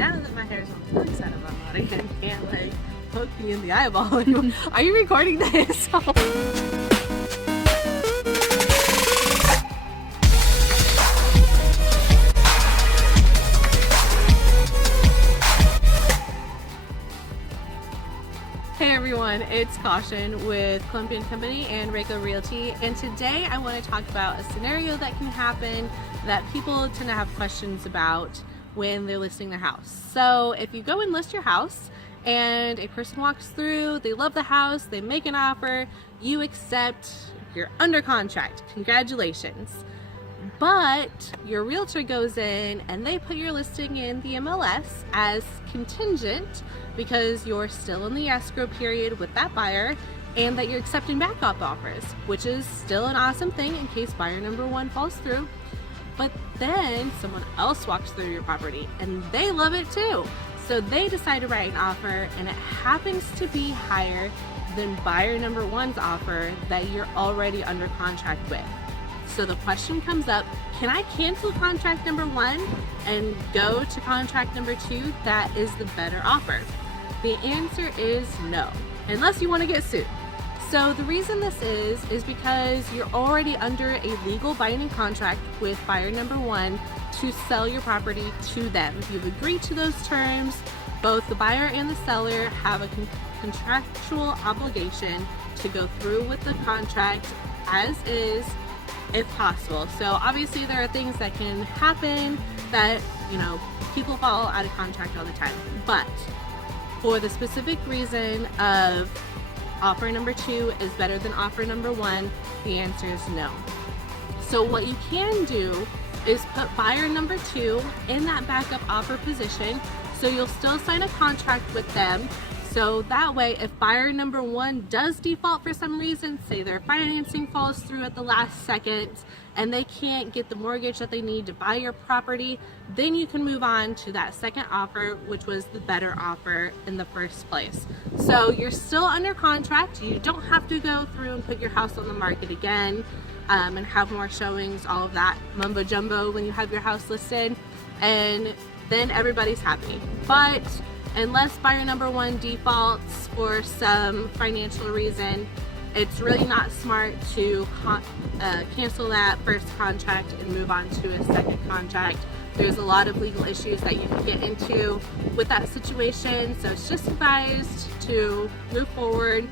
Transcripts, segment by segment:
now that my hair's on the side of my body and can't like poke me in the eyeball anymore. Are you recording this? Hey everyone, it's Kaushaun with Klumpe and Company and Reiko Realty, and today I want to talk about a scenario that can happen that people tend to have questions about when they're listing their house. So if you go and list your house and a person walks through, they love the house, they make an offer, you accept, you're under contract, congratulations. But your realtor goes in and they put your listing in the MLS as contingent because you're still in the escrow period with that buyer and that you're accepting backup offers, which is still an awesome thing in case buyer number one falls through. But then someone else walks through your property and they love it too. So they decide to write an offer and it happens to be higher than buyer number one's offer that you're already under contract with. So the question comes up, can I cancel contract number one and go to contract number two that is the better offer? The answer is no, unless you want to get sued. So the reason this is because you're already under a legal binding contract with buyer number one to sell your property to them. You've agreed to those terms. Both the buyer and the seller have a contractual obligation to go through with the contract as is, if possible. So obviously there are things that can happen that, people fall out of contract all the time. But for the specific reason of offer number two is better than offer number one, the answer is no. So what you can do is put buyer number two in that backup offer position. So you'll still sign a contract with them. So that way, if buyer number one does default for some reason, say their financing falls through at the last second and they can't get the mortgage that they need to buy your property, then you can move on to that second offer, which was the better offer in the first place. So you're still under contract. You don't have to go through and put your house on the market again and have more showings, all of that mumbo jumbo when you have your house listed, and then everybody's happy. But unless buyer number one defaults for some financial reason, it's really not smart to cancel that first contract and move on to a second contract. There's a lot of legal issues that you can get into with that situation, so it's just advised to move forward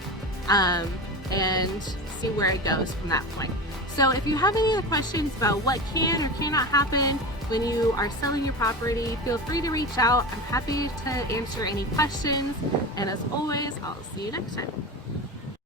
and see where it goes from that point. So if you have any other questions about what can or cannot happen when you are selling your property, feel free to reach out. I'm happy to answer any questions, and as always, I'll see you next time.